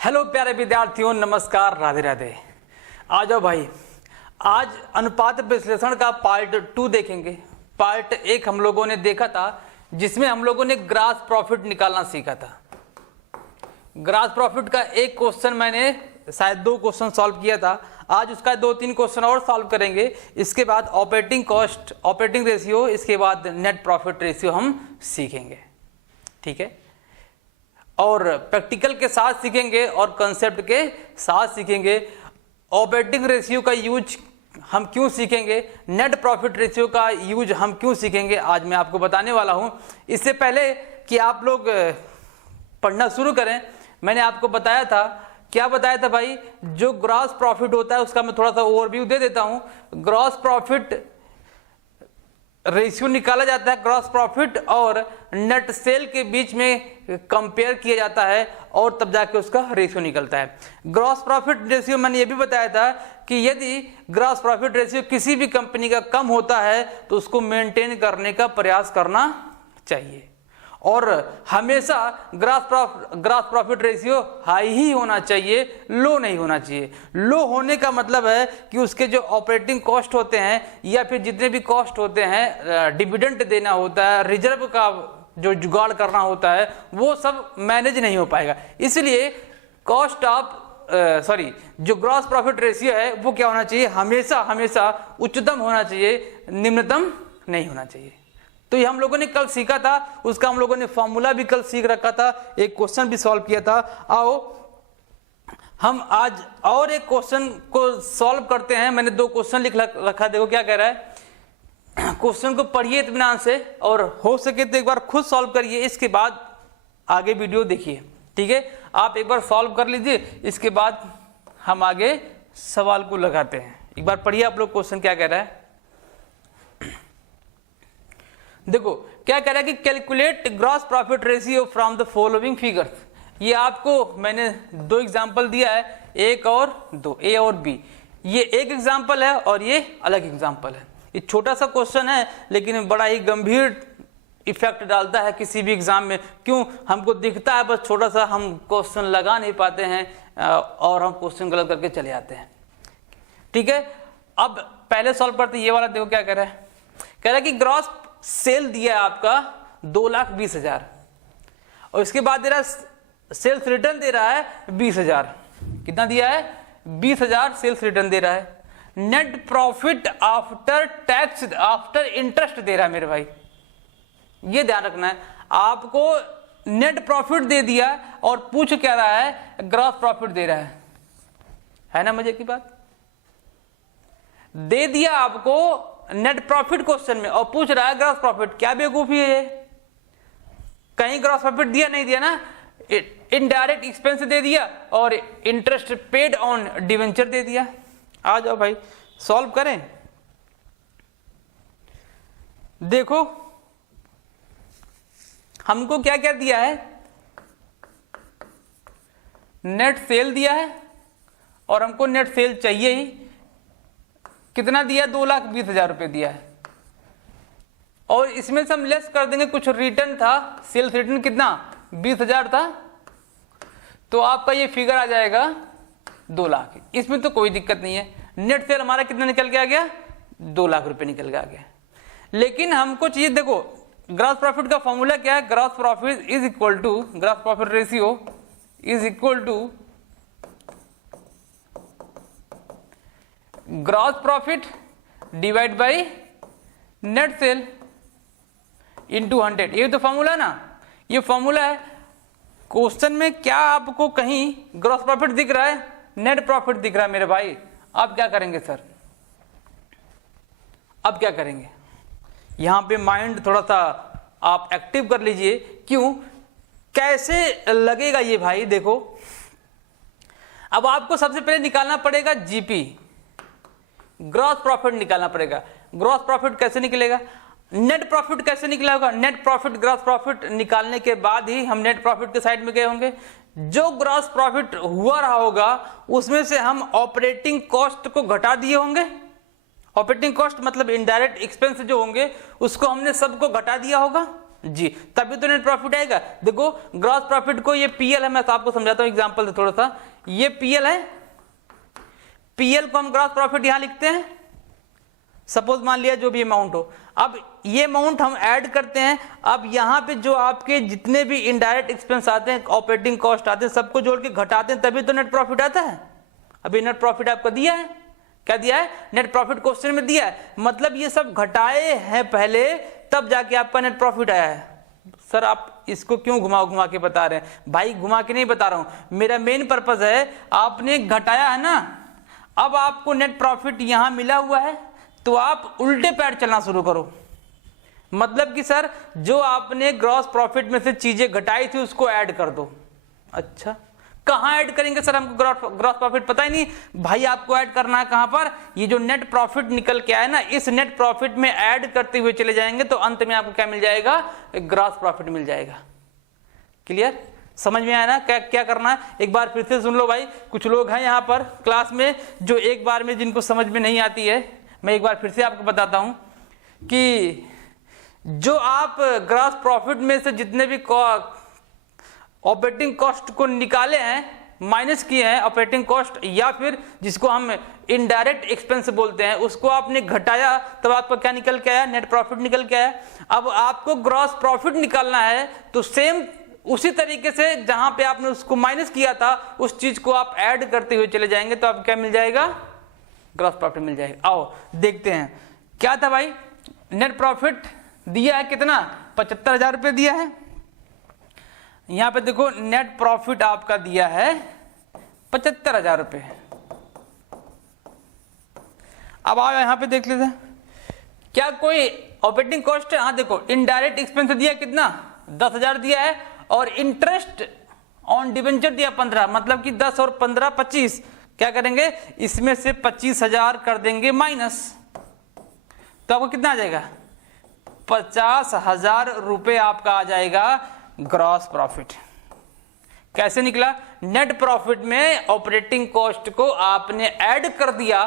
Hello प्यारे विद्यार्थियों, नमस्कार, राधे राधे। आ जाओ भाई, आज अनुपात विश्लेषण का पार्ट 2 देखेंगे। पार्ट 1 हम लोगों ने देखा था जिसमें हम लोगों ने ग्रॉस प्रॉफिट निकालना सीखा था। ग्रॉस प्रॉफिट का एक क्वेश्चन मैंने शायद 2 क्वेश्चन सॉल्व किया था। आज उसका 2-3 क्वेश्चन और सॉल्व करेंगे। इसके बाद ऑपरेटिंग कॉस्ट, ऑपरेटिंग रेशियो, इसके बाद नेट प्रॉफिट रेशियो हम सीखेंगे। ठीक है, और प्रैक्टिकल के साथ सीखेंगे और कंसेप्ट के साथ सीखेंगे। ऑपरेटिंग रेशियो का यूज हम क्यों सीखेंगे, नेट प्रॉफिट रेशियो का यूज हम क्यों सीखेंगे, आज मैं आपको बताने वाला हूं। इससे पहले कि आप लोग पढ़ना शुरू करें, मैंने आपको बताया था, क्या बताया था भाई, जो ग्रॉस प्रॉफिट होता है उसका मैं थोड़ा सा ओवरव्यू दे देता हूं। ग्रॉस प्रॉफिट रेशियो निकाला जाता है, ग्रॉस प्रॉफिट और नेट सेल के बीच में कंपेयर किया जाता है और तब जाके उसका रेशियो निकलता है। ग्रॉस प्रॉफिट रेशियो मैंने ये भी बताया था कि यदि ग्रॉस प्रॉफिट रेशियो किसी भी कंपनी का कम होता है तो उसको मेंटेन करने का प्रयास करना चाहिए और हमेशा ग्रॉस प्रॉफिट रेशियो हाई ही होना चाहिए, लो नहीं होना चाहिए। लो होने का मतलब है कि उसके जो ऑपरेटिंग कॉस्ट होते हैं या फिर जितने भी कॉस्ट होते हैं, डिविडेंड देना होता है, रिजर्व का जो जुगाड़ करना होता है, वो सब मैनेज नहीं हो पाएगा। इसलिए कॉस्ट ऑफ जो ग्रॉस प्रॉफिट रेशियो है वो क्या होना चाहिए, हमेशा उच्चतम होना चाहिए, निम्नतम नहीं होना चाहिए। तो ये हम लोगों ने कल सीखा था, उसका हम लोगों ने फॉर्मूला भी कल सीख रखा था, एक क्वेश्चन भी सॉल्व किया था। आओ हम आज और एक क्वेश्चन को सॉल्व करते हैं। मैंने 2 क्वेश्चन लिख रखा, देखो क्या कह रहा है। क्वेश्चन को पढ़िए इत्मीनान से और हो सके तो एक बार खुद सॉल्व करिए, इसके बाद आगे वीडियो देखिए। ठीक है, आप एक बार सॉल्व कर लीजिए, इसके बाद हम आगे सवाल को लगाते हैं। एक बार पढ़िए आप लोग क्वेश्चन क्या कह रहा है। देखो क्या कह रहा है कि calculate gross profit ratio from the following figures. ये आपको मैंने 2 एग्जांपल दिया है, एक और 2, ए और बी। ये एक एग्जांपल है और ये अलग एग्जांपल है। ये छोटा सा क्वेश्चन है लेकिन बड़ा ही गंभीर इफेक्ट डालता है किसी भी एग्जाम में। क्यों, हमको दिखता है बस छोटा सा, हम क्वेश्चन लगा नहीं पाते हैं और हम क्वेश्चन गलत करके चले आते हैं। ठीक है, अब पहले सॉल्व करते हैं। ये वाला देखो क्या कह रहा है, कह रहा है कि ग्रॉस सेल दिया है आपका 2,20,000 और इसके बाद दे रहा है सेल्स रिटर्न दे रहा है 20,000। कितना दिया है, 20,000 सेल्स रिटर्न दे रहा है। Net profit after tax after interest दे रहा है मेरे भाई, ये ध्यान रखना है आपको। नेट प्रॉफिट दे दिया और पूछ क्या रहा है, ग्रॉस प्रॉफिट दे रहा है ना। मजे की बात, दे दिया आपको नेट प्रॉफिट क्वेश्चन में और पूछ रहा है ग्रॉस प्रॉफिट। क्या बेवकूफी है ये, कहीं ग्रॉस प्रॉफिट दिया नहीं दिया ना, इनडायरेक्ट एक्सपेंस दे दिया और इंटरेस्ट पेड ऑन डिवेंचर दे दिया। आ जाओ भाई सॉल्व करें। देखो हमको क्या क्या दिया है, नेट सेल दिया है और हमको नेट सेल चाहिए ही। कितना दिया, 2,20,000 रुपए दिया है और इसमें से हम लेस कर देंगे, कुछ रिटर्न था, सेल्स रिटर्न कितना 20,000 था, तो आपका ये फिगर आ जाएगा 2 लाख। इसमें तो कोई दिक्कत नहीं है। नेट सेल हमारा कितना निकल के आ गया, 2 लाख रुपए निकल के आ गया। लेकिन हमको चाहिए, देखो ग्रॉस प्रॉफिट का फॉर्मूला क्या है, gross profit is equal to, gross profit ratio is equal to gross profit divide by net sale into 100। ये तो फॉर्मूला ना, ये फॉर्मूला है। क्वेश्चन में क्या आपको कहीं ग्रॉस प्रॉफिट दिख रहा है, नेट प्रॉफिट दिख रहा है मेरे भाई। आप क्या करेंगे सर, अब क्या करेंगे, यहां पे माइंड थोड़ा सा आप एक्टिव कर लीजिए। क्यों, कैसे लगेगा ये भाई, देखो अब आपको सबसे पहले निकालना पड़ेगा जीपी, ग्रॉस प्रॉफिट निकालना पड़ेगा। ग्रॉस प्रॉफिट कैसे निकलेगा, नेट प्रॉफिट कैसे निकला होगा, नेट प्रॉफिट ग्रॉस प्रॉफिट निकालने के बाद ही हम नेट प्रॉफिट के साइड में गए होंगे। जो ग्रॉस प्रॉफिट हुआ रहा होगा उसमें से हम ऑपरेटिंग कॉस्ट को घटा दिए होंगे। ऑपरेटिंग कॉस्ट मतलब इनडायरेक्ट एक्सपेंस जो होंगे उसको हमने सबको घटा दिया होगा। जी, तभी तो नेट प्रॉफिट आएगा। देखो ग्रॉस प्रॉफिट को, ये पीएल है, मैं आपको समझाता हूं एग्जांपल से थोड़ा सा। ये पीएल है, पीएल को हम ग्रॉस प्रॉफिट यहां लिखते हैं, सपोज मान लिया जो भी अमाउंट हो। अब ये अमाउंट हम ऐड करते हैं, अब यहां पे जो आपके जितने भी इनडायरेक्ट एक्सपेंस आते हैं, ऑपरेटिंग कॉस्ट आते हैं, सबको जोड़ के घटाते हैं, तभी तो नेट प्रॉफिट आता है। अभी नेट प्रॉफिट आपका दिया है, क्या दिया है? नेट प्रॉफिट क्वेश्चन में दिया है, मतलब ये सब घटाए हैं पहले, तब जाके आपका नेट प्रॉफिट आया है। सर आप इसको क्यों घुमा घुमा के बता रहे हैं? भाई घुमा के नहीं बता रहा हूं, मेरा मेन पर्पस है, आपने घटाया है ना, अब आपको नेट प्रॉफिट यहां मिला हुआ है, तो आप उल्टे पैर चलना शुरू करो। मतलब कि सर जो आपने ग्रॉस प्रॉफिट में से चीजें घटाई थी उसको ऐड कर दो। अच्छा, कहां ऐड करेंगे सर? हमको ग्रॉस प्रॉफिट पता ही नहीं। भाई आपको ऐड करना है कहां पर? ये जो नेट प्रॉफिट निकल के आया ना, इस नेट प्रॉफिट में ऐड करते हुए चले जाएंगे, तो अंत में आपको क्या मिल जाएगा? ग्रॉस प्रॉफिट मिल जाएगा। क्लियर? समझ में आया ना क्या क्या करना है? एक बार फिर से सुन लो भाई, कुछ लोग हैं यहाँ पर क्लास में जो एक बार में जिनको समझ में नहीं आती है, मैं एक बार फिर से आपको बताता हूं कि जो आप ग्रॉस प्रॉफिट में से जितने भी ऑपरेटिंग कॉस्ट को निकाले हैं, माइनस किए हैं ऑपरेटिंग कॉस्ट, या फिर जिसको हम इनडायरेक्ट एक्सपेंस बोलते हैं, उसको आपने घटाया, तब आपका क्या निकल के आया? नेट प्रॉफिट निकल के आया। अब आपको ग्रॉस प्रॉफिट निकालना है, तो सेम उसी तरीके से जहां पे आपने उसको माइनस किया था, उस चीज को आप ऐड करते हुए चले जाएंगे, तो आपको क्या मिल जाएगा? ग्रॉस प्रॉफिट मिल जाएगा। आओ देखते हैं क्या था भाई। नेट प्रॉफिट दिया है कितना? 75,000 रुपए दिया है। यहां पे देखो नेट प्रॉफिट आपका दिया है 75,000 रुपए। अब आओ यहां पे देख लेते हैं क्या कोई ऑपरेटिंग कॉस्ट है? हाँ देखो, इनडायरेक्ट एक्सपेंस दिया कितना? 10,000 दिया है, और इंटरेस्ट ऑन डिबेंचर दिया 15, मतलब कि 10 और 15 25। क्या करेंगे? इसमें से 25,000 कर देंगे माइनस, तो आपको कितना आ जाएगा? 50,000 रुपए आपका आ जाएगा ग्रॉस प्रॉफिट। कैसे निकला? नेट प्रॉफिट में ऑपरेटिंग कॉस्ट को आपने ऐड कर दिया,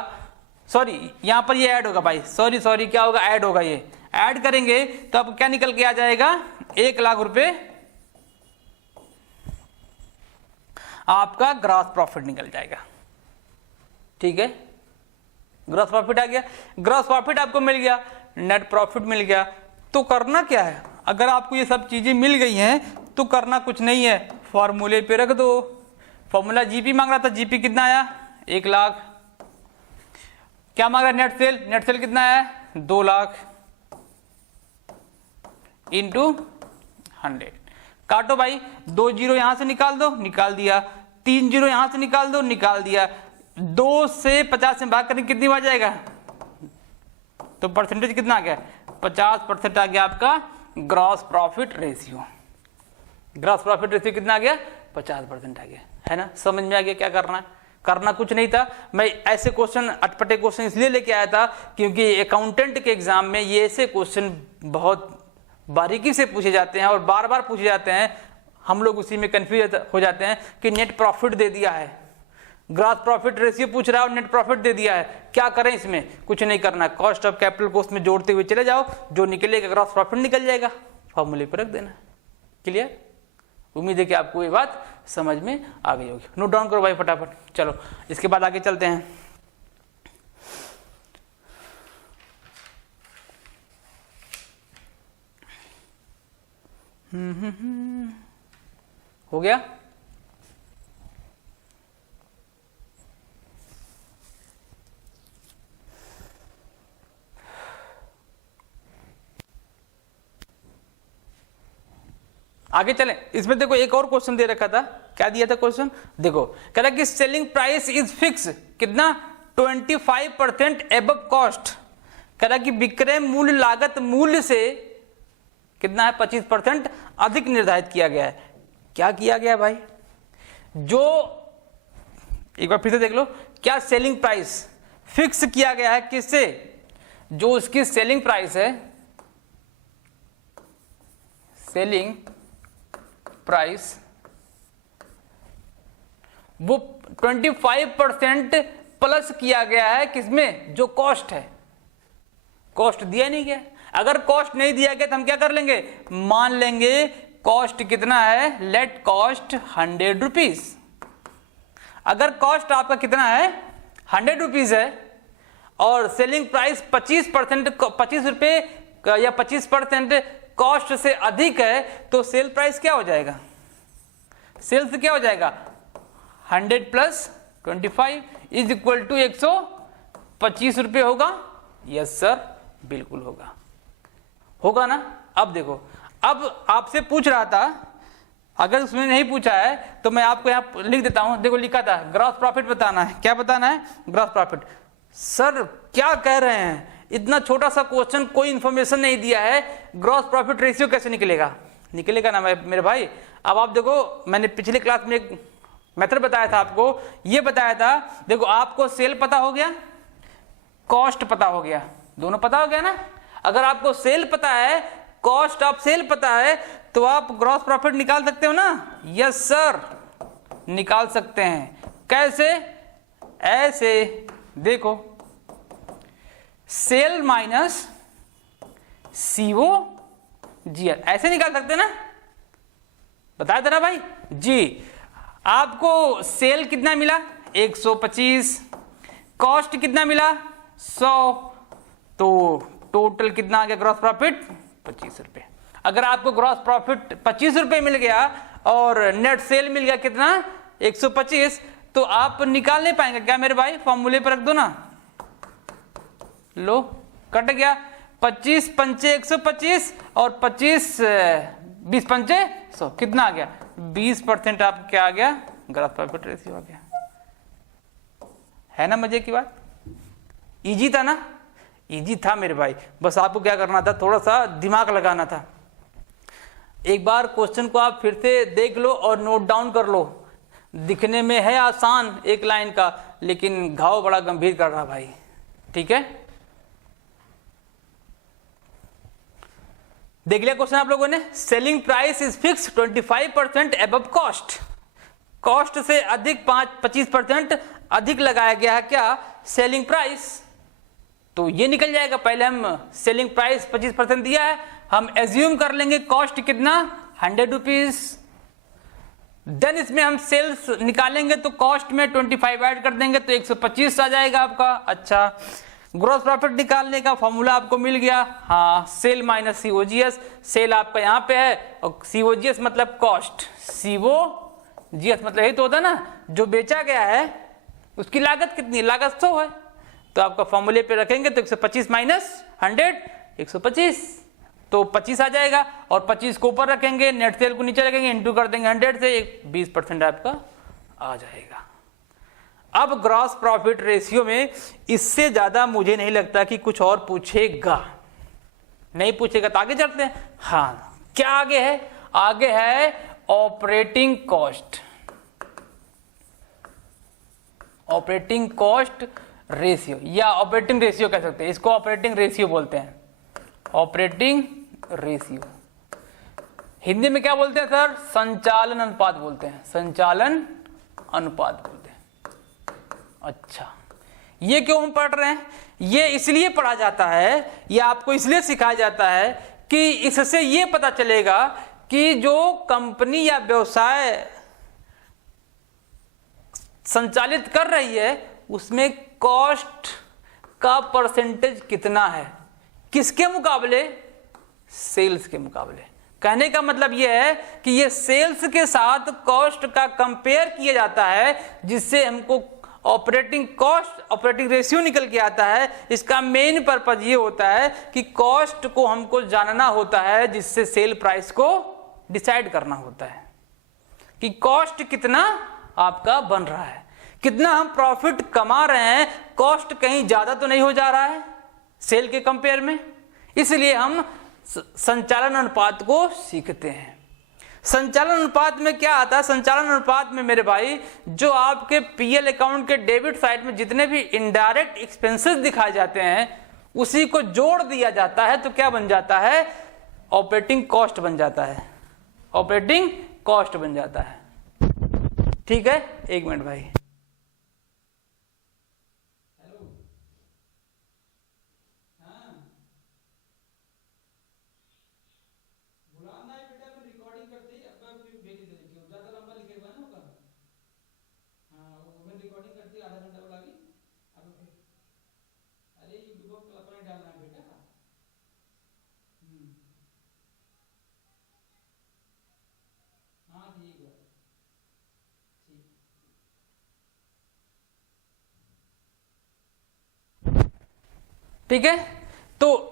सॉरी यहां पर ये ऐड होगा भाई, सॉरी क्या होगा? ऐड होगा, ये ऐड करेंगे तो अब क्या निकल के आ जाएगा? 1 लाख रुपए आपका ग्रॉस प्रॉफिट निकल जाएगा। ठीक है, ग्रॉस प्रॉफिट आ गया। ग्रॉस प्रॉफिट आपको मिल गया, नेट प्रॉफिट मिल गया, तो करना क्या है? अगर आपको ये सब चीजें मिल गई हैं तो करना कुछ नहीं है, फॉर्मूले पे रख दो। फॉर्मूला जीपी मांग रहा था, जीपी कितना आया? 1 लाख। क्या मांग रहा है? Net cell. नेट सेल कितना आया? 2 लाख इंटू 100। काटो भाई, 2 जीरो यहां से निकाल दो, निकाल दिया। 3 जीरो यहां से निकाल दो, निकाल दिया। 2 से 50 से भाग करके कितनी बार जाएगा? तो परसेंटेज कितना आ गया? 50% आ गया आपका gross profit ratio. Gross profit ratio कितना आ गया? 50% आ गया, है ना? समझ में आ गया क्या करना है? करना कुछ नहीं था। मैं ऐसे क्वेश्चन, अटपटे क्वेश्चन इसलिए लेके आया था क्योंकि अकाउंटेंट के एग्जाम में ये ऐसे क्वेश्चन बहुत बारीकी से पूछे जाते हैं और बार बार पूछे जाते हैं। हम लोग उसी में कंफ्यूज हो जाते हैं कि नेट प्रॉफिट दे दिया है, ग्रॉस प्रॉफिट रेशियो पूछ रहा है और नेट प्रॉफिट दे दिया है, क्या करें इसमें? कुछ नहीं करना, कॉस्ट ऑफ कैपिटल को उसमें जोड़ते हुए चले जाओ, जो निकलेगा ग्रॉस प्रॉफिट निकल जाएगा, फॉर्मूले पर रख देना। क्लियर? उम्मीद है कि आपको ये बात समझ में आ गई होगी। नोट डाउन करो भाई फटाफट। चलो इसके बाद आगे चलते हैं। हो गया? आगे चलें। इसमें देखो एक और क्वेश्चन दे रखा था, क्या दिया था क्वेश्चन? देखो कह रहा कि सेलिंग प्राइस इज फिक्स कितना? 25% एबव कॉस्ट। कह रहा कि विक्रय मूल्य लागत मूल्य से कितना है? 25% अधिक निर्धारित किया गया है। क्या किया गया भाई? जो एक बार फिर से देख लो, क्या सेलिंग प्राइस फिक्स किया गया है किससे? जो उसकी सेलिंग प्राइस है, सेलिंग प्राइस, वो 25% प्लस किया गया है किसमें? जो कॉस्ट है। कॉस्ट दिया नहीं गया। अगर कॉस्ट नहीं दिया गया तो हम क्या कर लेंगे, मान लेंगे कॉस्ट कितना है, लेट कॉस्ट 100 रुपीज। अगर कॉस्ट आपका कितना है 100 रुपीज है और सेलिंग प्राइस 25 रुपए या 25% कॉस्ट से अधिक है, तो सेल प्राइस क्या हो जाएगा, सेल्स क्या हो जाएगा, 100 प्लस 25 इज इक्वल टू 125 रुपये होगा। यस सर, बिल्कुल होगा, होगा ना। अब देखो, अब आपसे पूछ रहा था, अगर उसने नहीं पूछा है तो मैं आपको यहाँ लिख देता हूं। देखो लिखा था ग्रॉस प्रॉफिट बताना है। क्या बताना है, ग्रॉस प्रॉफिट। सर क्या कह रहे हैं, इतना छोटा सा क्वेश्चन, कोई इंफॉर्मेशन नहीं दिया है, ग्रॉस प्रॉफिट रेशियो कैसे निकलेगा, निकलेगा ना मेरे भाई। अब आप देखो, मैंने पिछले क्लास में एक मेथड बताया था आपको, ये बताया था, देखो आपको सेल पता हो गया, कॉस्ट पता हो गया, दोनों पता हो गया ना। अगर आपको सेल पता है, कॉस्ट ऑफ सेल पता है, तो आप ग्रॉस प्रॉफिट निकाल सकते हो ना। यस सर, निकाल सकते हैं। कैसे, ऐसे देखो, सेल माइनस सीओ जीआर, ऐसे निकाल सकते हैं ना, बताया था ना भाई जी। आपको सेल कितना मिला 125, कॉस्ट कितना मिला 100, तो टोटल कितना आ गया ग्रॉस प्रॉफिट 25 रुपए। अगर आपको ग्रॉस प्रॉफिट 25 रुपए मिल गया और नेट सेल मिल गया कितना 125, तो आप निकाल नहीं पाएंगे क्या मेरे भाई, फॉर्मूले पर रख दो ना, लो कट गया, 25 पंचे 125 और 25 20 पंचे 100, कितना आ गया 20% आप क्या आ गया, ग्रॉस प्रॉफिट रेशियो आ गया। है ना मजे की बात, इजी था ना, इजी था मेरे भाई। बस आपको क्या करना था, थोड़ा सा दिमाग लगाना था। एक बार क्वेश्चन को आप फिर से देख लो और नोट डाउन कर लो। दिखने में है आसान एक लाइन का, लेकिन घाव बड़ा गंभीर कर रहा भाई, ठीक है। देख लिया क्वेश्चन आप लोगों ने, selling price is fix 25% above cost, cost से अधिक 25% अधिक लगाया गया है क्या, सेलिंग प्राइस। तो ये निकल जाएगा, पहले हम सेलिंग प्राइस 25% दिया है, हम एज्यूम कर लेंगे कॉस्ट कितना 100 रुपीज, देन इसमें हम सेल्स निकालेंगे तो कॉस्ट में 25 ऐड कर देंगे तो 125 आ जाएगा आपका। अच्छा, ग्रॉस प्रॉफिट निकालने का फॉर्मूला आपको मिल गया, हाँ, सेल माइनस सीओजीएस। सेल आपका यहाँ पे है और सीओजीएस मतलब कॉस्ट, सीओजीएस मतलब यही तो होता है ना, जो बेचा गया है उसकी लागत कितनी, लागत 100 है, तो आपका फॉर्मूले पे रखेंगे तो 125 माइनस 100 125, तो 25 आ जाएगा, और 25 को ऊपर रखेंगे, नेट सेल को नीचे रखेंगे, इंटू कर देंगे 100 से, 20% आपका आ जाएगा। अब ग्रॉस प्रॉफिट रेशियो में इससे ज्यादा मुझे नहीं लगता कि कुछ और पूछेगा, नहीं पूछेगा तो आगे चलते हैं। हाँ, क्या आगे है, आगे है operating cost, operating cost ratio या ऑपरेटिंग रेशियो कह सकते हैं इसको, ऑपरेटिंग रेशियो बोलते हैं, ऑपरेटिंग रेशियो। हिंदी में क्या बोलते हैं सर, संचालन अनुपात बोलते हैं, संचालन अनुपात बोलते हैं। अच्छा, ये क्यों हम पढ़ रहे हैं, ये इसलिए पढ़ा जाता है, ये आपको इसलिए सिखाया जाता है कि इससे ये पता चलेगा कि जो कंपनी या व्यवसाय संचालित कर रही है उसमें कॉस्ट का परसेंटेज कितना है, किसके मुकाबले, सेल्स के मुकाबले। कहने का मतलब यह है कि ये सेल्स के साथ कॉस्ट का कंपेयर किया जाता है, जिससे हमको ऑपरेटिंग कॉस्ट, ऑपरेटिंग रेशियो निकल के आता है। इसका मेन पर्पज ये होता है कि कॉस्ट को हमको जानना होता है, जिससे सेल प्राइस को डिसाइड करना होता है कि कॉस्ट कितना आपका बन रहा है, कितना हम प्रॉफिट कमा रहे हैं, कॉस्ट कहीं ज्यादा तो नहीं हो जा रहा है सेल के कंपेयर में। इसलिए हम संचालन अनुपात को सीखते हैं। संचालन अनुपात में क्या आता है, संचालन अनुपात में मेरे भाई जो आपके पीएल अकाउंट के डेबिट साइड में जितने भी इनडायरेक्ट एक्सपेंसेस दिखाए जाते हैं उसी को जोड़ दिया जाता है, तो क्या बन जाता है, ऑपरेटिंग कॉस्ट बन जाता है, ऑपरेटिंग कॉस्ट बन जाता है। ठीक है, एक मिनट भाई। रिकॉर्डिंग करती है, आधा घंटा बोला अभी। अब अरे यूट्यूब पर अपना डालना है बेटा। हाँ ठीक है, ठीक है। तो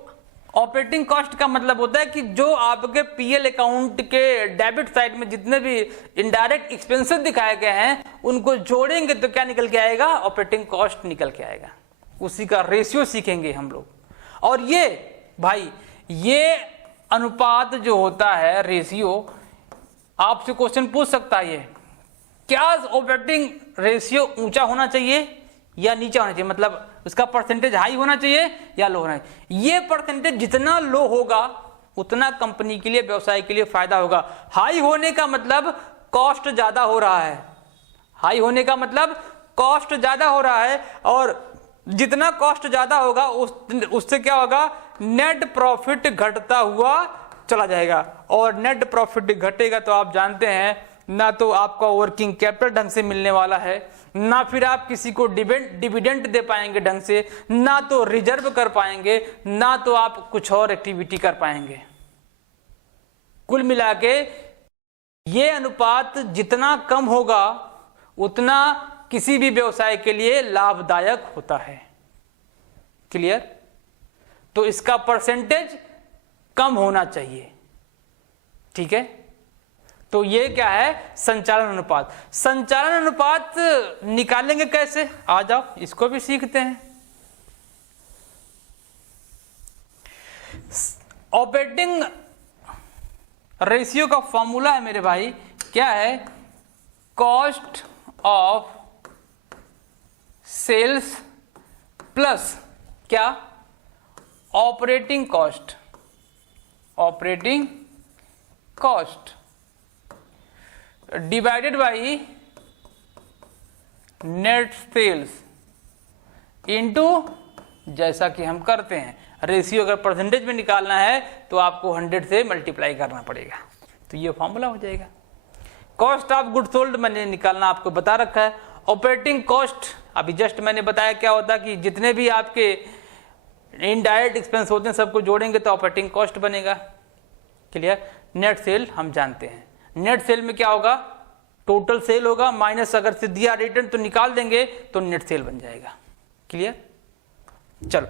ऑपरेटिंग कॉस्ट का मतलब होता है कि जो आपके पीएल अकाउंट के डेबिट साइड में जितने भी इनडायरेक्ट एक्सपेंसेस दिखाए गए हैं उनको जोड़ेंगे तो क्या निकल के आएगा, ऑपरेटिंग कॉस्ट निकल के आएगा। उसी का रेशियो सीखेंगे हम लोग। और ये भाई ये अनुपात जो होता है रेशियो, आपसे क्वेश्चन पूछ सकता है, ये क्या ऑपरेटिंग रेशियो ऊंचा होना चाहिए या नीचा होना चाहिए, मतलब उसका परसेंटेज हाई होना चाहिए या लो होना चाहिए। ये परसेंटेज जितना लो होगा उतना कंपनी के लिए, व्यवसाय के लिए फायदा होगा। हाई होने का मतलब कॉस्ट ज्यादा हो रहा है, हाई होने का मतलब कॉस्ट ज्यादा हो रहा है, और जितना कॉस्ट ज्यादा होगा उससे क्या होगा, नेट प्रॉफिट घटता हुआ चला जाएगा। और नेट प्रॉफिट घटेगा तो आप जानते हैं ना तो आपका वर्किंग कैपिटल ढंग से मिलने वाला है, ना फिर आप किसी को डिविडेंड दे पाएंगे ढंग से, ना तो रिजर्व कर पाएंगे, ना तो आप कुछ और एक्टिविटी कर पाएंगे। कुल मिला के ये अनुपात जितना कम होगा उतना किसी भी व्यवसाय के लिए लाभदायक होता है। क्लियर? तो इसका परसेंटेज कम होना चाहिए, ठीक है। तो ये क्या है, संचालन अनुपात। संचालन अनुपात निकालेंगे कैसे, आ जाओ इसको भी सीखते हैं। ऑपरेटिंग रेशियो का फॉर्मूला है मेरे भाई, क्या है, कॉस्ट ऑफ सेल्स प्लस क्या, operating cost, operating cost divided by net sales into, जैसा कि हम करते हैं रेशियो अगर परसेंटेज में निकालना है तो आपको 100 से मल्टीप्लाई करना पड़ेगा, तो ये फॉर्मूला हो जाएगा। कॉस्ट ऑफ गुड सोल्ड मैंने निकालना आपको बता रखा है। ऑपरेटिंग कॉस्ट अभी जस्ट मैंने बताया क्या होता है कि जितने भी आपके इनडायरेक्ट एक्सपेंस होते हैं सबको जोड़ेंगे तो ऑपरेटिंग कॉस्ट बनेगा। क्लियर? नेट सेल हम जानते हैं, नेट सेल में क्या होगा, टोटल सेल होगा माइनस अगर से दिया रिटर्न तो निकाल देंगे तो नेट सेल बन जाएगा। क्लियर? चलो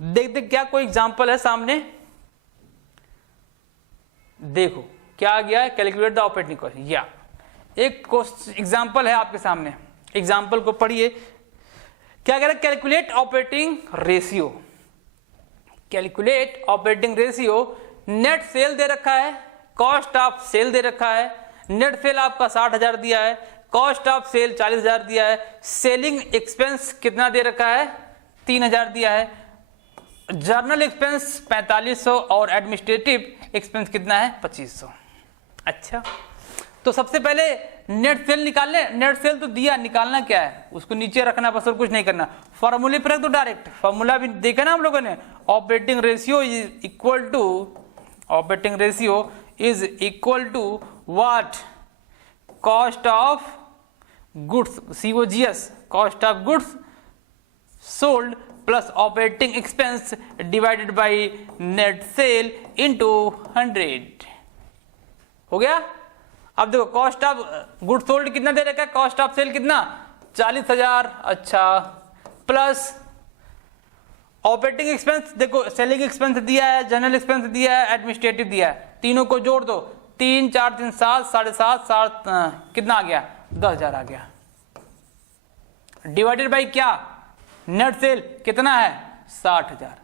देखते क्या कोई एग्जांपल है सामने, देखो क्या आ गया है, कैलकुलेट द ऑपरेटिंग कॉस्ट। या एक एग्जांपल है आपके सामने, एग्जांपल को पढ़िए। क्या कह रहा है, calculate operating ratio. Calculate operating ratio, net sale दे रखा है, कॉस्ट ऑफ सेल दे रखा है। नेट सेल आपका 60,000 दिया है, कॉस्ट ऑफ सेल 40,000 दिया है, सेलिंग एक्सपेंस कितना दे रखा है, 3,000 दिया है, जर्नल एक्सपेंस 4500 और एडमिनिस्ट्रेटिव एक्सपेंस कितना है 2500। अच्छा, तो सबसे पहले नेट सेल निकाल ले। नेट सेल तो दिया, निकालना क्या है, उसको नीचे रखना बस और कुछ नहीं करना। फॉर्मूले पर रख दो डायरेक्ट, फॉर्मूला भी देखा ना हम लोगों ने, operating ratio is equal to, operating ratio is equal to what, cost of goods, COGS, cost of goods sold plus operating expense divided by net sale into 100। हो गया? अब देखो कॉस्ट ऑफ गुड्स सोल्ड कितना दे रखा है, cost of cell कितना 40,000। अच्छा, plus operating expense, देखो सेलिंग एक्सपेंस दिया है, जनरल एक्सपेंस दिया है, एडमिनिस्ट्रेटिव दिया है, तीनों को जोड़ दो, 3 4 3 7 7.5 7 कितना आ गया, 10,000 आ गया। डिवाइडेड बाई क्या, नेट सेल कितना है 60,000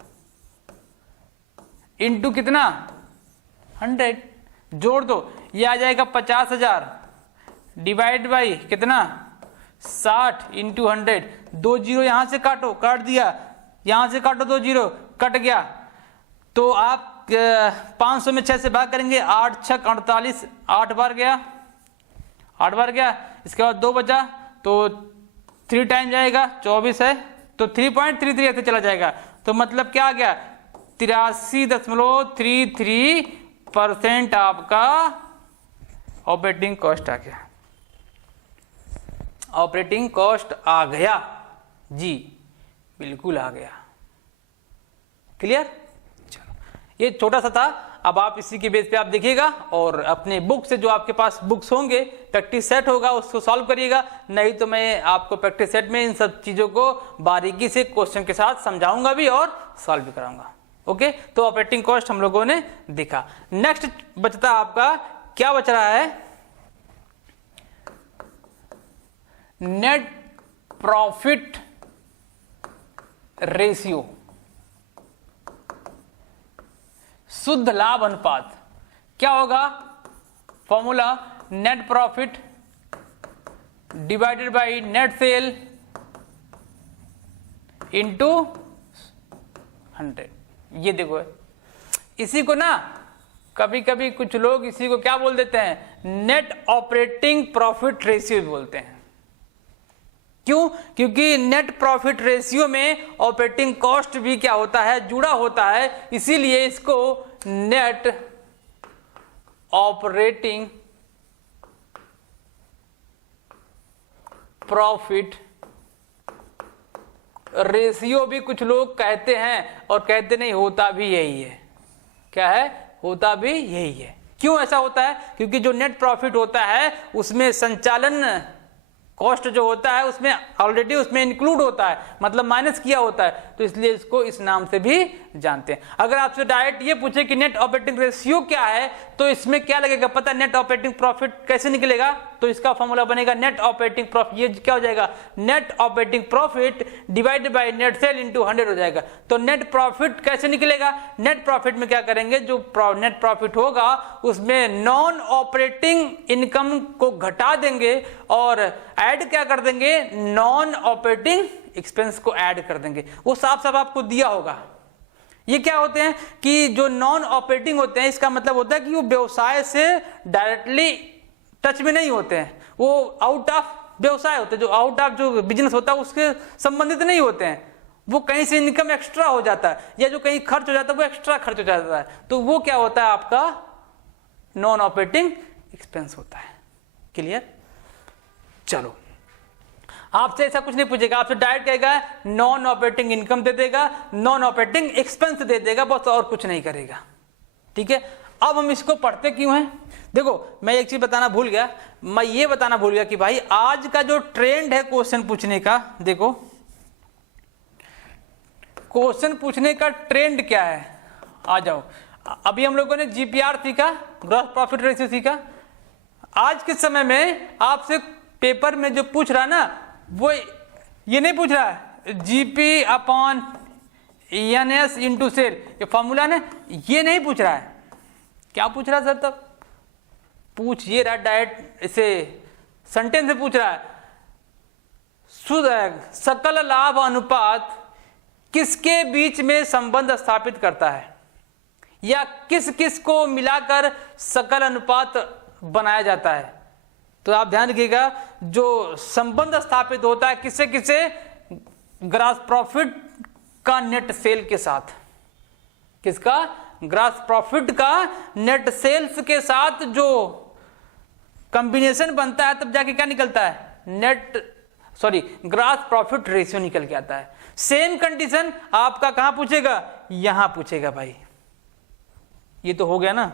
इंटू कितना 100, जोड़ दो, ये आ जाएगा 50,000 डिवाइड बाई कितना 60 इंटू 100। 2 जीरो यहां से काटो, काट दिया, यहां से काटो 2 जीरो, कट गया। तो आप 500 में 6 से भाग करेंगे, 8 6 48, 8 बार गया, 8 बार गया। इसके बाद 2 बचा तो 3 टाइम जाएगा, 24 है तो 3.33 ऐसे चला जाएगा। तो मतलब क्या आ गया, 83.33% आपका ऑपरेटिंग कॉस्ट आ गया। ऑपरेटिंग कॉस्ट आ गया जी, बिल्कुल आ गया। क्लियर? चलो, ये छोटा सा था। अब आप इसी के बेस पे आप देखिएगा और अपने बुक से, जो आपके पास बुक्स होंगे, प्रैक्टिस सेट होगा, उसको सॉल्व करिएगा। नहीं तो मैं आपको प्रैक्टिस सेट में इन सब चीजों को बारीकी से क्वेश्चन के साथ समझाऊंगा भी और सॉल्व भी कराऊंगा। ओके, तो ऑपरेटिंग कॉस्ट हम लोगों ने देखा। नेक्स्ट बचता आपका, क्या बच रहा है? नेट प्रॉफिट रेशियो, शुद्ध लाभ अनुपात। क्या होगा formula? Net profit divided by net cell into 100। ये देखो, इसी को ना कभी कभी कुछ लोग इसी को क्या बोल देते हैं? नेट ऑपरेटिंग प्रॉफिट रेशियो बोलते हैं। क्यों? क्योंकि नेट प्रॉफिट रेशियो में ऑपरेटिंग कॉस्ट भी क्या होता है? जुड़ा होता है। इसीलिए इसको नेट ऑपरेटिंग प्रॉफिट रेशियो भी कुछ लोग कहते हैं, और कहते नहीं, होता भी यही है। क्या है? होता भी यही है। क्यों ऐसा होता है? क्योंकि जो नेट प्रॉफिट होता है उसमें संचालन कॉस्ट जो होता है उसमें ऑलरेडी उसमें इंक्लूड होता है, मतलब माइनस किया होता है, तो इसलिए इसको इस नाम से भी जानते हैं। अगर आपसे डायरेक्ट ये पूछे कि नेट ऑपरेटिंग रेशियो क्या है, तो इसमें क्या लगेगा पता? नेट ऑपरेटिंग प्रॉफिट कैसे निकलेगा? तो इसका फॉर्मूला बनेगा नेट ऑपरेटिंग प्रॉफिट। ये क्या हो जाएगा? Net operating profit divided by net cell into 100 हो जाएगा। तो नेट प्रॉफिट कैसे निकलेगा? नेट प्रॉफिट में क्या करेंगे? जो नेट प्रॉफिट होगा उसमें नॉन ऑपरेटिंग इनकम को घटा देंगे और ऐड क्या कर देंगे? नॉन ऑपरेटिंग एक्सपेंस को ऐड कर देंगे। वो साफ साफ आपको दिया होगा। ये क्या होते हैं कि जो नॉन ऑपरेटिंग होते हैं, इसका मतलब होता है कि वो व्यवसाय से डायरेक्टली टच में नहीं होते हैं, वो आउट ऑफ व्यवसाय होते हैं, जो आउट ऑफ जो बिजनेस होता है उसके संबंधित नहीं होते हैं। वो कहीं से इनकम एक्स्ट्रा हो जाता है या जो कहीं खर्च हो जाता है वो एक्स्ट्रा खर्च हो जाता है, तो वो क्या होता है? आपका नॉन ऑपरेटिंग एक्सपेंस होता है। क्लियर? चलो, आपसे ऐसा कुछ नहीं पूछेगा, आपसे डायरेक्ट कहेगा नॉन ऑपरेटिंग इनकम दे देगा, नॉन ऑपरेटिंग एक्सपेंस दे देगा, बस और कुछ नहीं करेगा। ठीक है? अब हम इसको पढ़ते क्यों हैं? देखो, मैं एक चीज बताना भूल गया, मैं ये बताना भूल गया कि भाई आज का जो ट्रेंड है क्वेश्चन पूछने का, देखो क्वेश्चन पूछने का ट्रेंड क्या है। आ जाओ, अभी हम लोगों ने जीपीआर सीखा, ग्रॉस प्रॉफिट रेशियो सीखा। आज के समय में आपसे पेपर में जो पूछ रहा है ना, वो ये नहीं पूछ रहा है GP upon NS into sale, ये फॉर्मूला ने ये नहीं पूछ रहा है। क्या पूछ रहा है सर? तब पूछ ये रहा, डायरेक्ट इसे सेंटेंस से पूछ रहा है, सकल लाभ अनुपात किसके बीच में संबंध स्थापित करता है, या किस किस को मिलाकर सकल अनुपात बनाया जाता है। तो आप ध्यान रखिएगा, जो संबंध स्थापित होता है किससे किससे? ग्रॉस प्रॉफिट का नेट सेल के साथ। किसका? ग्रॉस प्रॉफिट का नेट सेल्स के साथ जो कॉम्बिनेशन बनता है, तब जाके क्या निकलता है? ग्रॉस प्रॉफिट रेशियो निकल के आता है। सेम कंडीशन आपका कहां पूछेगा? यहां पूछेगा भाई। ये तो हो गया ना,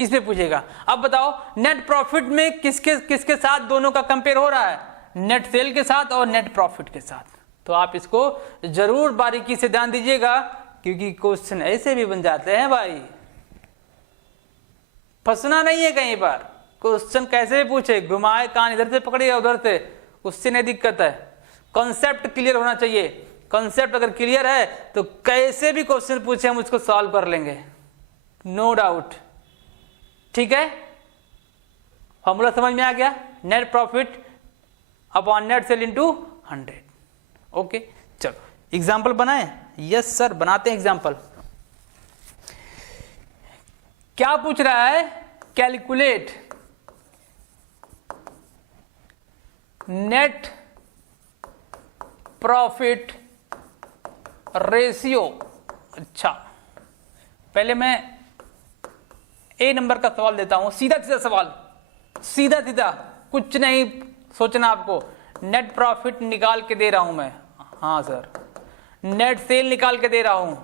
इसमें पूछेगा। अब बताओ नेट प्रॉफिट में किसके साथ दोनों का कंपेयर हो रहा है? नेट सेल के साथ और नेट प्रॉफिट के साथ। तो आप इसको जरूर बारीकी से ध्यान दीजिएगा, क्योंकि क्वेश्चन ऐसे भी बन जाते हैं भाई, फंसना नहीं है कहीं पर। क्वेश्चन कैसे भी पूछे, घुमाए कान इधर से पकड़े या उधर से, उससे नहीं दिक्कत है। कॉन्सेप्ट क्लियर होना चाहिए। कॉन्सेप्ट अगर क्लियर है तो कैसे भी क्वेश्चन पूछे हम उसको सॉल्व कर लेंगे, नो डाउट। ठीक है? फॉर्मूला समझ में आ गया? Net profit upon net cell into 100। Okay, चलो एग्जाम्पल बनाए। यस सर, बनाते हैं एग्जाम्पल। क्या पूछ रहा है? Calculate net profit ratio. अच्छा, पहले मैं ए नंबर का सवाल देता हूं, सीधा सीधा सवाल, सीधा सीधा कुछ नहीं सोचना आपको, नेट प्रॉफिट निकाल के दे रहा हूं मैं। हाँ सर, नेट सेल निकाल के दे रहा हूं।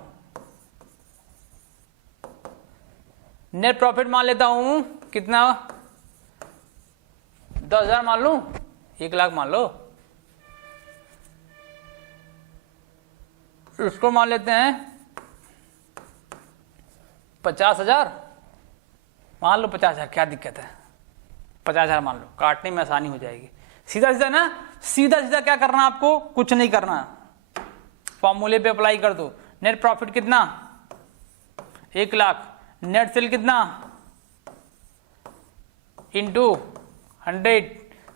नेट प्रॉफिट मान लेता हूं कितना, 10,000 मान लूं, 1 लाख मान लो, इसको मान लेते हैं 50,000 मान लो, 50,000 क्या दिक्कत है, 50,000 मान लो, काटने में आसानी हो जाएगी। सीधा सीधा ना, सीधा सीधा क्या करना आपको, कुछ नहीं करना, फॉर्मूले पे अप्लाई कर दो। नेट प्रॉफिट कितना, 1 लाख, नेट सेल कितना इंटू 100,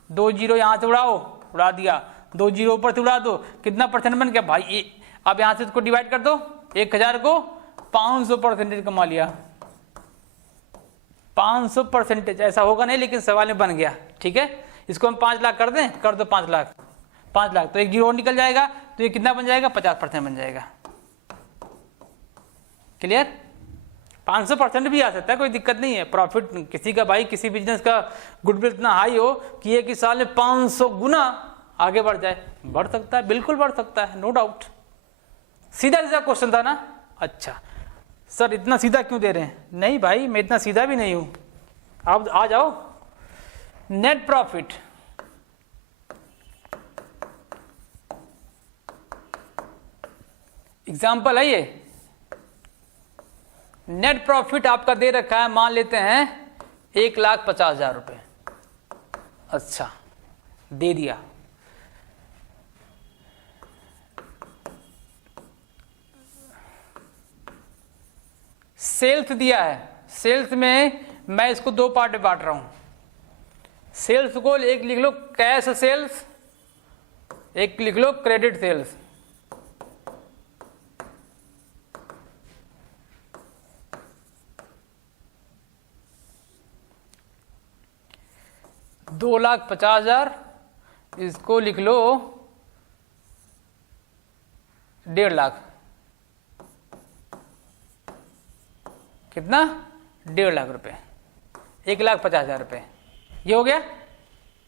2 जीरो यहां से उड़ाओ, उड़ा दिया, 2 जीरो ऊपर से उड़ा दो, कितना परसेंट बन गया भाई। अब यहां से इसको डिवाइड कर दो, 1000 को 500% कमा लिया, 500%। ऐसा होगा नहीं लेकिन सवाल में बन गया, ठीक है। इसको हम 5 लाख कर दें, कर दो 5 लाख, 5 लाख तो 1 जीरो निकल जाएगा, तो ये कितना बन जाएगा, 50% बन जाएगा। क्लियर, 500% भी आ सकता है, कोई दिक्कत नहीं है। प्रॉफिट किसी का भाई, किसी बिजनेस का गुडविल इतना हाई हो कि एक ही साल में 500 गुना आगे बढ़ जाए, बढ़ सकता है, बिल्कुल बढ़ सकता है, नो डाउट। सीधा सीधा क्वेश्चन था ना। अच्छा सर इतना सीधा क्यों दे रहे हैं, नहीं भाई मैं इतना सीधा भी नहीं हूं। आप आ जाओ, नेट प्रॉफिट, एग्जाम्पल है ये, नेट प्रॉफिट आपका दे रखा है, मान लेते हैं 1,50,000 रुपए। अच्छा दे दिया, सेल्स दिया है, सेल्स में मैं इसको 2 पार्ट में बांट रहा हूं। सेल्स को एक लिख लो कैश सेल्स, एक लिख लो क्रेडिट सेल्स। $2,50,000, इसको लिख लो 1.5 लाख। कितना, 1.5 लाख रुपए, 1,50,000 रुपए, ये हो गया।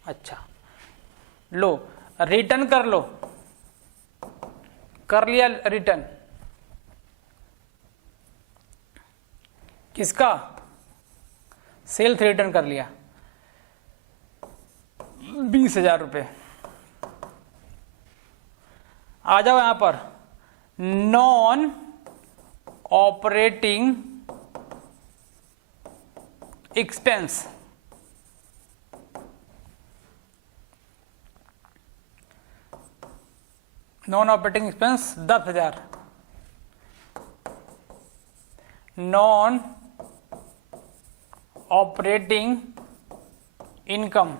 अच्छा लो रिटर्न कर लो, कर लिया रिटर्न, किसका, सेल्स रिटर्न कर लिया 20,000 रुपए। आ जाओ यहां पर, non operating expense, non operating expense 10,000, non operating income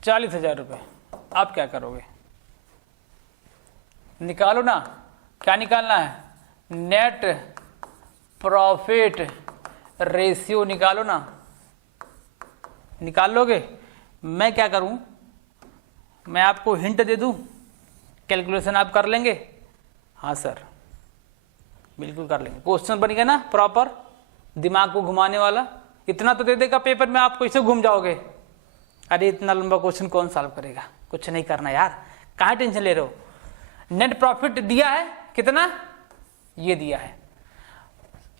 40,000 रुपए। आप क्या करोगे, निकालो ना, क्या निकालना है, नेट प्रॉफिट रेशियो निकालो ना, निकाल लोगे। मैं क्या करूं, मैं आपको हिंट दे दूं, कैलकुलेशन आप कर लेंगे। हाँ सर बिल्कुल कर लेंगे, क्वेश्चन बनेगा ना प्रॉपर, दिमाग को घुमाने वाला। इतना तो दे देगा पेपर में, आप कैसे घूम जाओगे, अरे इतना लंबा क्वेश्चन कौन सॉल्व करेगा, कुछ नहीं करना यार, कहाँ टेंशन ले रहे हो। नेट प्रॉफिट दिया है कितना, ये दिया है।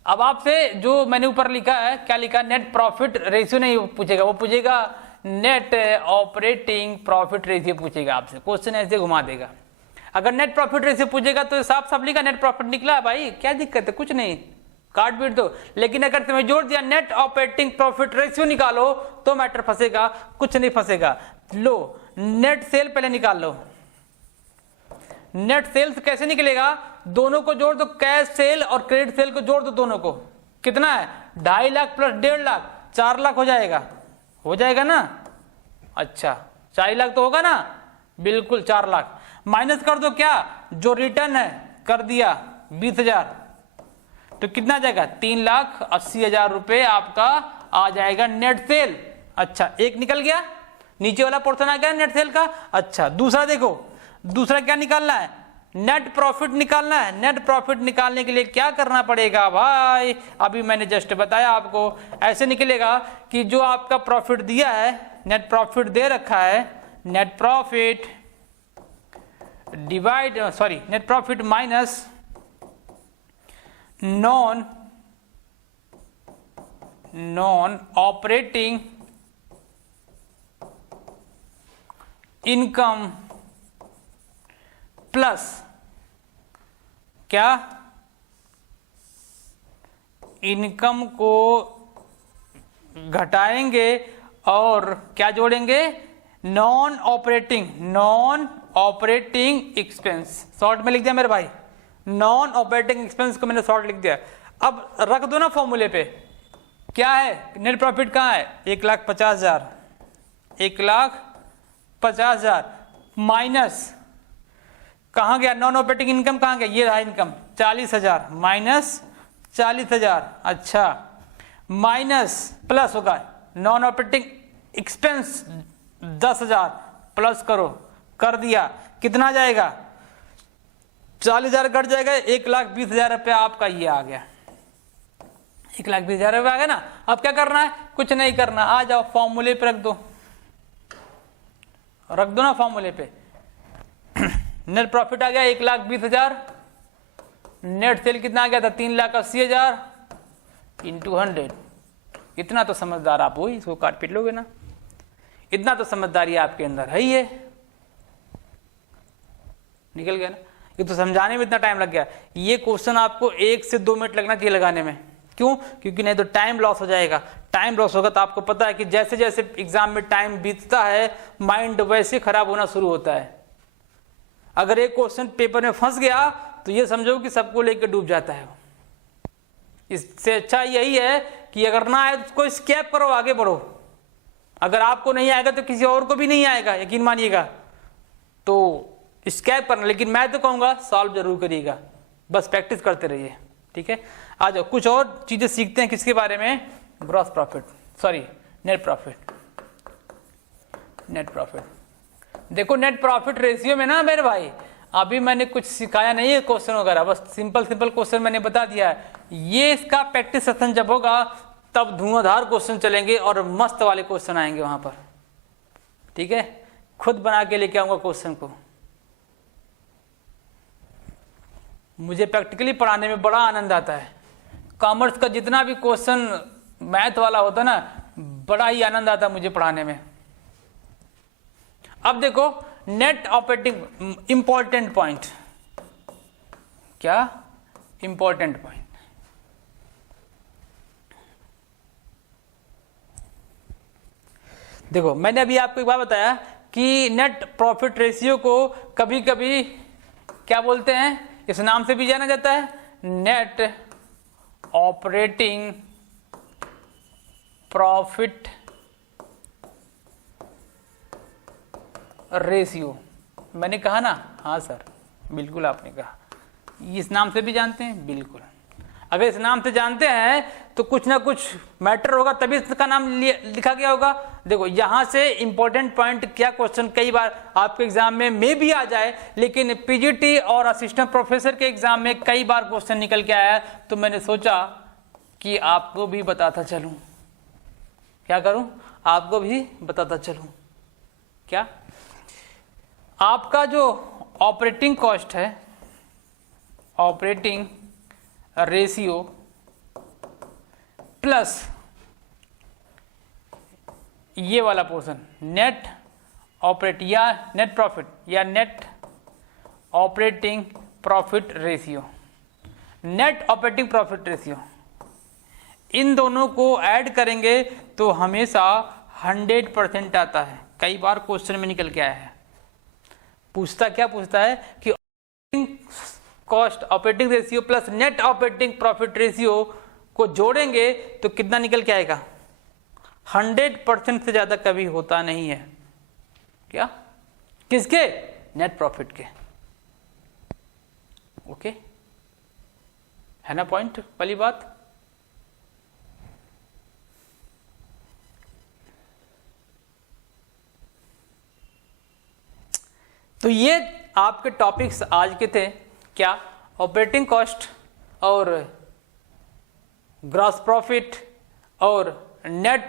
अब आपसे जो मैंने ऊपर लिखा है, क्या लिखा, नेट प्रॉफिट रेशियो नहीं पूछेगा, वो पूछेगा नेट ऑपरेटिंग प्रॉफिट रेशियो पूछेगा आपसे, क्वेश्चन ऐसे घुमा देगा। अगर नेट प्रॉफिट रेशियो पूछेगा तो साफ साफ लिखा नेट प्रॉफिट निकला भाई, क्या दिक्कत है, कुछ नहीं, काट पीट दो। लेकिन अगर तुम्हें जोड़ दिया नेट ऑपरेटिंग प्रॉफिट रेशियो निकालो, तो मैटर फंसेगा, कुछ नहीं फंसेगा। लो नेट सेल पहले निकाल लो, नेट सेल्स कैसे निकलेगा, दोनों को जोड़ दो, कैश सेल और क्रेडिट सेल को जोड़ दो, दोनों को कितना है, 2.5 लाख प्लस 1.5 लाख, 4 लाख हो जाएगा, हो जाएगा ना। अच्छा 4 लाख तो होगा ना, बिल्कुल 4 लाख। माइनस कर दो क्या, जो रिटर्न है कर दिया 20,000, तो कितना जाएगा, 3,80,000 रुपए आपका आ जाएगा नेट सेल। अच्छा एक निकल गया, नीचे वाला पोर्शन आ गया नेट सेल का। अच्छा दूसरा देखो, दूसरा क्या निकालना है, नेट प्रॉफिट निकालना है। नेट प्रॉफिट निकालने के लिए क्या करना पड़ेगा भाई, अभी मैंने जस्ट बताया आपको। ऐसे निकलेगा कि जो आपका प्रॉफिट दिया है, नेट प्रॉफिट दे रखा है, net profit divide net profit minus non operating income plus क्या, इनकम को घटाएंगे और क्या जोड़ेंगे, नॉन ऑपरेटिंग एक्सपेंस। शॉर्ट में लिख दिया मेरे भाई, नॉन ऑपरेटिंग एक्सपेंस को मैंने शॉर्ट लिख दिया। अब रख दो ना फॉर्मूले पे, क्या है नेट प्रॉफिट कहाँ है, 1,50,000, 1,50,000 माइनस कहाँ गया, नॉन ऑपरेटिंग इनकम कहाँ गया, ये रहा इनकम 40,000 माइनस 40,000, अच्छा माइनस प्लस होगा नॉन ऑपरेटिंग एक्सपेंस 10,000 प्लस करो, कर दिया, कितना जाएगा 40,000 कट जाएगा, 1,20,000 रुपया आपका ये आ गया, 1,20,000 रुपया आ गया ना। अब क्या करना है, कुछ नहीं करना, आ जाओ फॉर्मूले पे रख दो ना फॉर्मूले पे। नेट प्रॉफिट आ गया 1,20,000, नेट सेल कितना आ गया था 3,80,000 इंटू 100। इतना तो समझदार आप हो, इसको काट पीट लोगे ना, इतना तो समझदारी आपके अंदर है ही है। निकल गया ना, ये तो समझाने में इतना टाइम लग गया। ये क्वेश्चन आपको 1 से 2 मिनट लगना चाहिए लगाने में, क्यों, क्योंकि नहीं तो टाइम लॉस हो जाएगा। टाइम लॉस होगा तो आपको पता है कि जैसे जैसे एग्जाम में टाइम बीतता है माइंड वैसे खराब होना शुरू होता है। अगर एक क्वेश्चन पेपर में फंस गया तो ये समझो कि सबको लेकर डूब जाता है। इससे अच्छा यही है कि अगर ना आए तो उसको स्किप करो, आगे बढ़ो। अगर आपको नहीं आएगा तो किसी और को भी नहीं आएगा, यकीन मानिएगा, तो स्किप करना। लेकिन मैं तो कहूंगा सॉल्व जरूर करिएगा, बस प्रैक्टिस करते रहिए, ठीक है। आ जाओ कुछ और चीजें सीखते हैं, किसके बारे में, ग्रॉस प्रॉफिट, नेट प्रॉफिट। देखो नेट प्रॉफिट रेशियो में ना मेरे भाई, अभी मैंने कुछ सिखाया नहीं है क्वेश्चन वगैरह, बस सिंपल क्वेश्चन मैंने बता दिया है। ये इसका प्रैक्टिस सेशन जब होगा तब धुआंधार क्वेश्चन चलेंगे और मस्त वाले क्वेश्चन आएंगे वहां पर, ठीक है। खुद बना के लेके आऊंगा क्वेश्चन को। मुझे प्रैक्टिकली पढ़ाने में बड़ा आनंद आता है। कॉमर्स का जितना भी क्वेश्चन मैथ वाला होता है ना, बड़ा ही आनंद आता है मुझे पढ़ाने में। अब देखो नेट ऑपरेटिंग, इंपॉर्टेंट पॉइंट, क्या इंपॉर्टेंट पॉइंट, देखो मैंने अभी आपको एक बात बताया कि नेट प्रॉफिट रेशियो को कभी कभी क्या बोलते हैं, इस नाम से भी जाना जाता है, नेट ऑपरेटिंग प्रॉफिट रेशियो। मैंने कहा ना, हाँ सर बिल्कुल आपने कहा, इस नाम से भी जानते हैं, बिल्कुल। अगर इस नाम से जानते हैं तो कुछ ना कुछ मैटर होगा, तभी इसका नाम लिखा गया होगा। देखो यहां से इंपॉर्टेंट पॉइंट, क्या क्वेश्चन कई बार आपके एग्जाम में भी आ जाए, लेकिन पीजीटी और असिस्टेंट प्रोफेसर के एग्जाम में कई बार क्वेश्चन निकल के आया, तो मैंने सोचा कि आपको भी बताता चलूं। क्या करूं, आपको भी बताता चलूं। क्या, आपका जो ऑपरेटिंग कॉस्ट है, ऑपरेटिंग रेशियो प्लस ये वाला पोर्शन नेट ऑपरेट या नेट प्रॉफिट या net operating profit ratio, net operating profit ratio, इन दोनों को ऐड करेंगे तो हमेशा 100% आता है। कई बार क्वेश्चन में निकल के आया है। पूछता क्या पूछता है कि cost operating ratio plus net operating profit ratio को जोड़ेंगे तो कितना निकल के आएगा। 100% से ज्यादा कभी होता नहीं है। क्या, किसके, नेट प्रॉफिट के। ओके, है ना पॉइंट वाली बात। तो ये आपके टॉपिक्स आज के थे क्या, ऑपरेटिंग कॉस्ट और ग्रॉस प्रॉफिट और नेट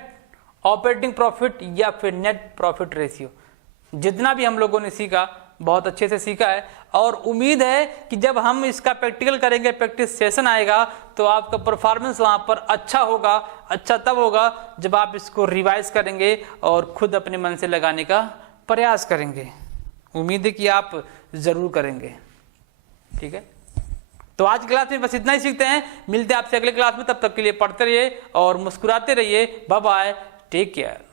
ऑपरेटिंग प्रॉफिट या फिर नेट प्रॉफिट रेशियो। जितना भी हम लोगों ने सीखा बहुत अच्छे से सीखा है, और उम्मीद है कि जब हम इसका प्रैक्टिकल करेंगे, प्रैक्टिस सेशन आएगा, तो आपका परफॉर्मेंस वहाँ पर अच्छा होगा। अच्छा तब होगा जब आप इसको रिवाइज करेंगे और खुद अपने मन से लगाने का प्रयास करेंगे। उम्मीद है कि आप जरूर करेंगे। ठीक है, तो आज क्लास में बस इतना ही सीखते हैं। मिलते हैं आपसे अगले क्लास में, तब तक के लिए पढ़ते रहिए और मुस्कुराते रहिए। Bye bye, take care.